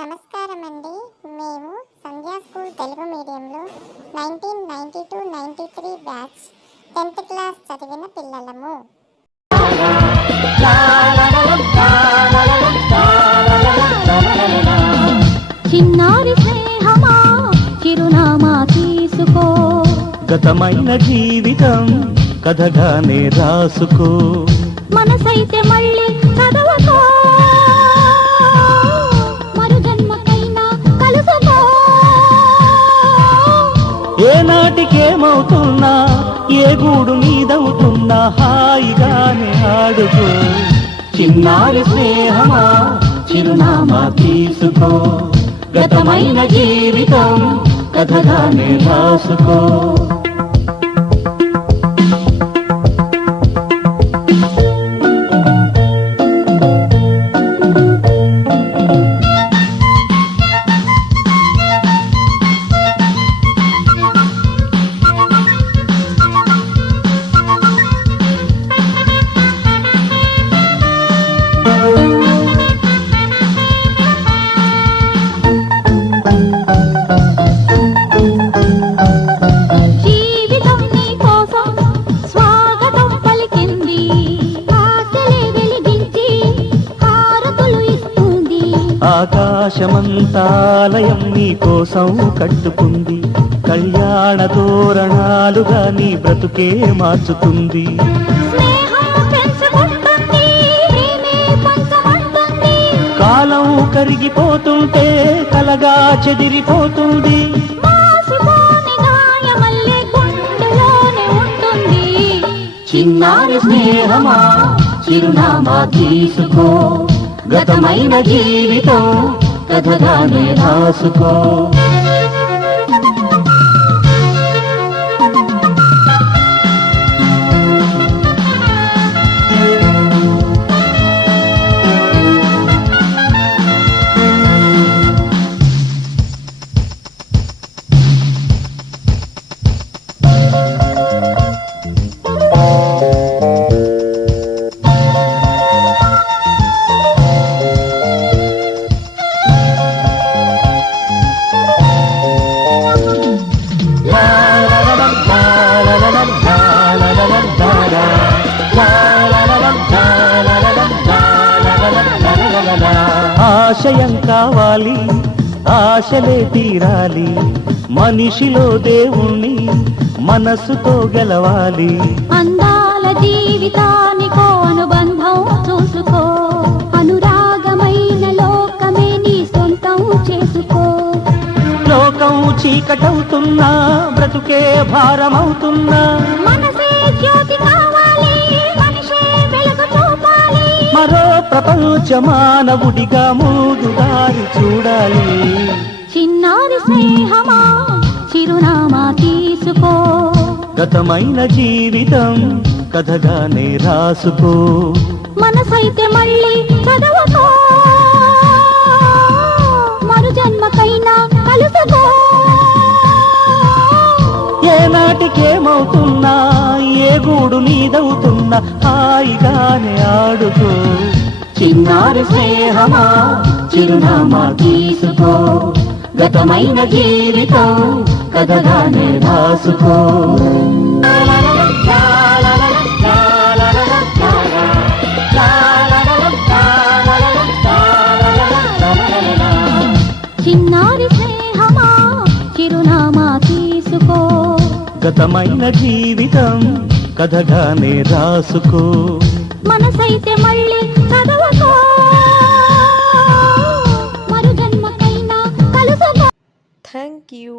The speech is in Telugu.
నమస్కారం అండి. మేము సంధ్యా స్కూల్ తెలుగు మీడియంలో 1992-93 బ్యాచ్ 10th క్లాస్ చదివిన పిల్లలము. చిన్నారి స్నేహమా చిరునామా తీసుకో, గతమైన జీవితం కథగానే రాసుకో, మనసైతే మళ్ళీ చదవకో, మరు జన్మకైనా కలుసుకో. ఏనాటికేమవుతున్నా ఏ గూడు నీదవుతున్నా హాయిగానే ఆడుకో. చిన్నారి స్నేహమా చిరునామా తీసుకో, గతమైన జీవితం కథగానే రాసుకో. ఆకాశమంతాలయం నీ కోసం కట్టుకుంది, కళ్యాణ తోరణాలుగా నీ బ్రతుకే మార్చుతుంది. కాలం కరిగిపోతుంటే కలగా చెదిరిపోతుంది, చిన్నారి స్నేహమా చిరునామా తీసుకో, గతమైన జీవితం కథగానే రాసుకో. ఆశయం కావాలి, ఆశలే తీరాలి, మనిషిలో దేవుణ్ణి మనసుతో గెలవాలి. అందాల జీవితానికో అనుబంధం చూసుకో, అనురాగమైన లోకమే నీ సొంతం చేసుకో. లోకం చీకటవుతున్నా బ్రతుకే భారమవుతున్నా, మనసే జ్యోతి కావాలి, మనిషే వెలుగు చూపాలి. మరో ప్రపంచ మానవుడిగా ముందుదారి చూడాలి. చిన్నారి స్నేహమా చిరునామా తీసుకో, గతమైన జీవితం కథగానే రాసుకో, మనసైతే మళ్ళీ చదవకో, మరు జన్మకైనా కలుసుకో. ఏనాటికేమవుతున్నా ఏ గూడు నీదవుతున్నా హాయిగానే ఆడుకో. చిన్నారి స్నేహమా చిరునామా తీసుకో, గతమైన జీవితం కథగానే రాసుకో. చిన్నారి స్నేహమా చిరునామా తీసుకో, గతమైన జీవితం కథగానే రాసుకో, మనసైతే మళ్ళీ చదవకో, మరు జన్మకైనా కలుసుకో. Thank you.